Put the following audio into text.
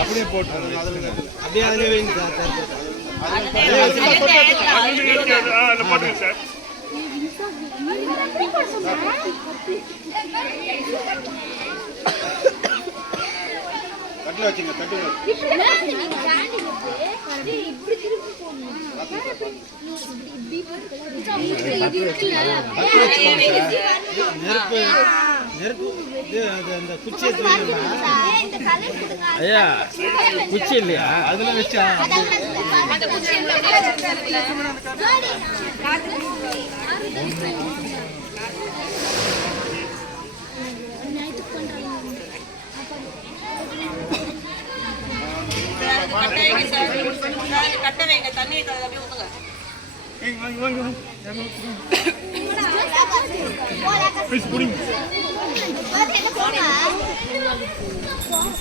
அப்படியே போட்டு அப்படியே அதிலே வைங்க சார். போட்டுங்க சார். கட்டில வச்சுங்க, கட்டில குச்சி ஐயா, குச்சி இல்லையா அதுல வச்சா கட்ட வைங்க, தண்ணி அப்படியே ஊத்துங்க.